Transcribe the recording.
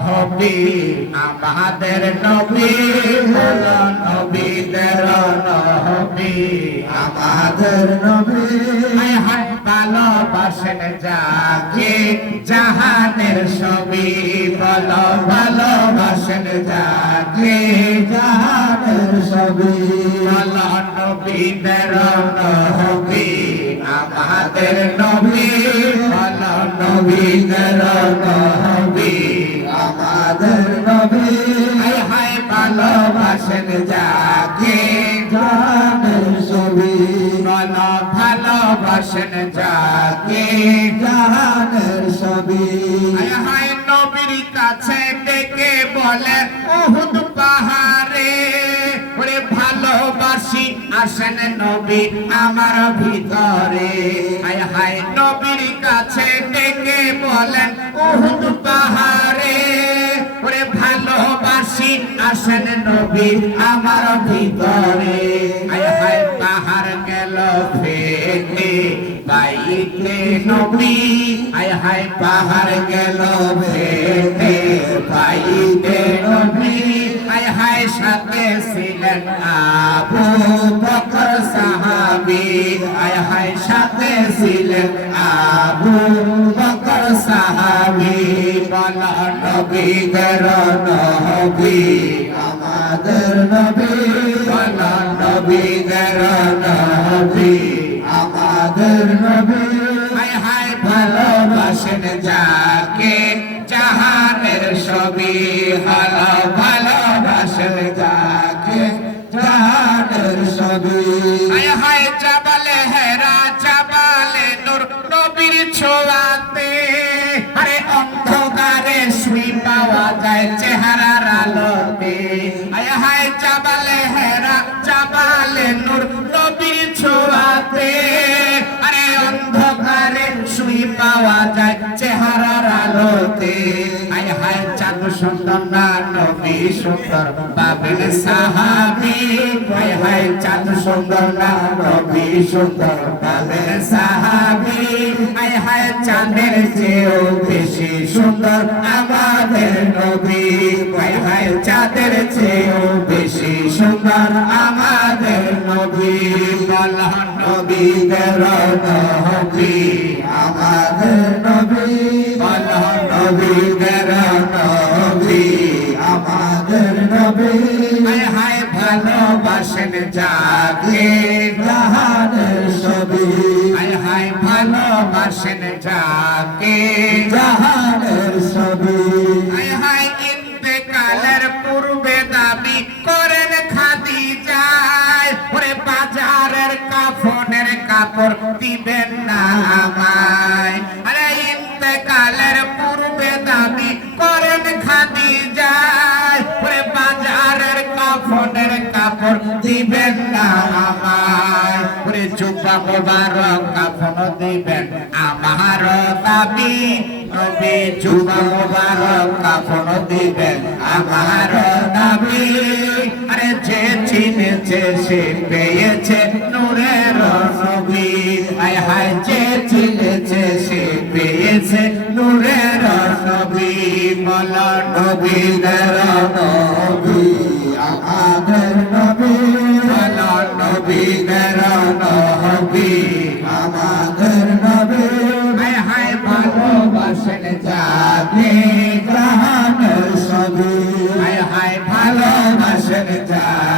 নবী আমাদের নবী হলো নবীদের নবী আমাদের নবী হায় ভালোবাসেন যাকে জাহানের সবই বলো ভালোবাসেন যাকে জাহানের সবই বলো নবীদের নবী আমাদের নবী বলো নবীদের নবী আমাদের নবী হায় ভালোবাসেন যাকে জাহানের সবই বলো ভালোবাসেন যাকে জাহানের সবই হায় নবীর কাছে ডেকে বলে উহুদ পাহাড়ে ওরে ভালোবাসি আসেন নবী আমার ভিতরে হায় হায় নবীর কাছে ডেকে বলেন উহুদ পাহাড়ে ওরে ভালোবাসি আসেন নবী আমার ভিতরে হায় হায় পাহাড় গেল ফেটে বাইতে নবী হায় হায় পাহাড় গেল ফেটে বাইতে নবী হায় হায় সাথে ছিলেন আবু বকর সাহাবী হায় হায় সাথে ছিলেন আবু বকর সাহাবী বলো নবীদের নবী আমাদের নবী বলো নবীদের নবী আমাদের নবী হায় হায় ভালোবাসেন যাকে জাহানের সবই হলো ভালোবাসেন যাকে জাহানের সবই হায় হায় জাবালে হেরা জাবালে নূর নবীর ছোঁয়াতে আরে অন্ধকারে শুই পাওয়া যায় চেহারার আলোতে হায় হায় জাবালে হেরা জাবালে নূর নবীর ছোঁয়াতে আরে অন্ধকারে শুই পাওয়া যায় চেহারার আলোতে হায় হায় চাঁদ সুন্দর না নবী সুন্দর পাবেন সাহাবী হায় হায় চাঁদ সুন্দর না নবী সুন্দর পাবেন সাহাবী হায় হায় চাঁদের চেয়েও বেশি সুন্দর আমাদের নবী হায় হায় চাঁদের চেয়েও বেশি সুন্দর আমাদের নবী বলো নবীদের নবী আমাদের নবী বলো নবীদের নবী আমাদের নবী হায় হায় ভালোবাসেন যাকে জাহানের সবই হায় হায় ভালোবাসেন যাকে জাহানের সবই হায় হায় ইন্তেকালের পূর্বে দাবি করেন খাদিজায় ওরে বাজারের কাফনের কাপড় দিবেন না আমায় আরে ইন্তেকালের পূর্বে দাবি করেন খাদিজায় ওরে বাজারের কাফনের কাপড় দিবেন না আমায় ওরে জুব্বা মোবারক কাফন দিবেন আমার দাবি নবী জুব্বা মোবারক কাফন দিবেন আমার দাবি আরে যে চিনেছে সে পেয়েছে নূরের নবী হায় হায় যে চিনেছে সে পেয়েছে নূরের নবী বলো নবীদের নবী আমাদের নবী বলো নবীদের নবী আমাদের নবী হায় হায় ভালোবাসেন যাকে জাহানের সবই হায় হায় ভালোবাসেন যাকে